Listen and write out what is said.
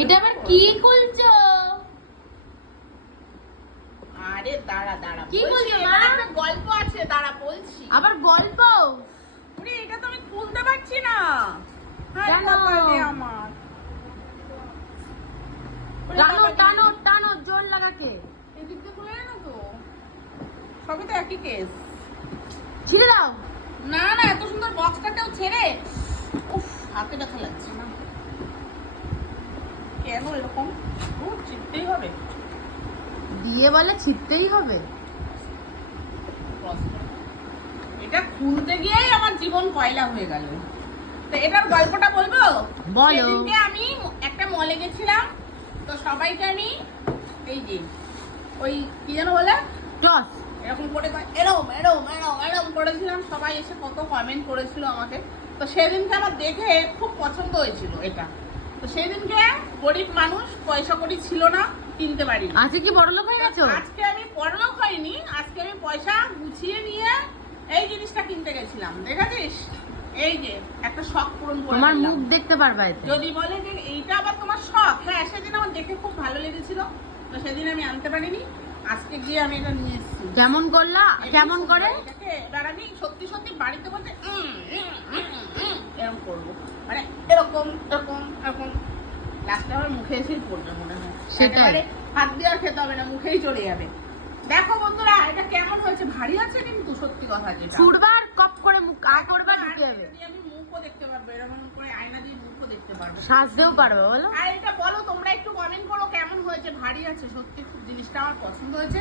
এটা আবার কি খুলছো? আরে দাঁড়া দাঁড়া কি বলছি, মা? একটা গল্প আছে দাঁড়া বলছি। আবার গল্প? ওরে এটা তো আমি খুলতে পারছি না। আমার। টানো টানো টানো জোর লাগাকে। এদিক দিয়ে খুলে না তো? সবই তো একই কেস ছিঁড়ে দাও। না না এত সুন্দর বক্সটাকেও ছেড়ে উফ হাতে ব্যথা লাগছে। না কেন এরকম? চিপতেই হবে। দিয়ে বলে ছিটতেই হবে। এটা খুলতে গিয়েই আমার জীবন কয়লা হয়ে গেল। তো এটার গল্পটা বলব? সেদিনকে আমি একটা মলে গেছিলাম তো সবাইকে আমি এই যে ওই কি যেন বলে? টস এরকম করে এরম এরম এরম এরম করেছিলাম। সবাই এসে কত কমেন্ট করেছিল আমাকে। তো সেদিনকে আমার দেখে খুব পছন্দ হয়েছিল এটা। তো সেদিনকে গরিব মানুষ পয়সা করি ছিল না কিনতে পারি আজকে কি বড় লোক হয়ে গেছো? আজকে আমি পরলোক হয়নি আজকে আমি পয়সা গুছিয়ে নিয়ে এই জিনিসটা কিনতে গেছিলাম। দেখেছিস? এই যে একটা শখ পূরণ করে তোমার মুখ দেখতে পারবা যদি বলে যে এইটা আবার তোমার শখ হ্যাঁ সেদিন আমার দেখে খুব ভালো লেগেছিল। তো সেদিন আমি আনতে পারিনি। আজকে গিয়ে আমি এটা নিয়ে এসেছি। কেমন করলা? কেমন করে এটাকে এবার আমি সত্যি সত্যি বাড়িতে বলতে উম, উম, উম, উম, এরকম করব মানে এরকম এরকম এরকম। লাস্টে আমার মুখে এসেই পড়বে মনে হয়। সেটাই। হাত দিয়ে আর খেতে হবে না মুখেই চলে যাবে। দেখো বন্ধুরা এটা কেমন হয়েছে? ভারী আছে কিন্তু সত্যি কথা যেটা। ছুড়বার কপ করে মুখ আ করবা ঢুকে যাবে আমি মুখও দেখতে পারব এরকম করে আয়না দিয়ে মুখও দেখতে পারব। সাজতেও পারবে বলো। আর এটা বলো তোমরা একটু কমেন্ট করো কেমন হয়েছে? ভারী আছে সত্যি খুব জিনিসটা আমার পছন্দ হয়েছে।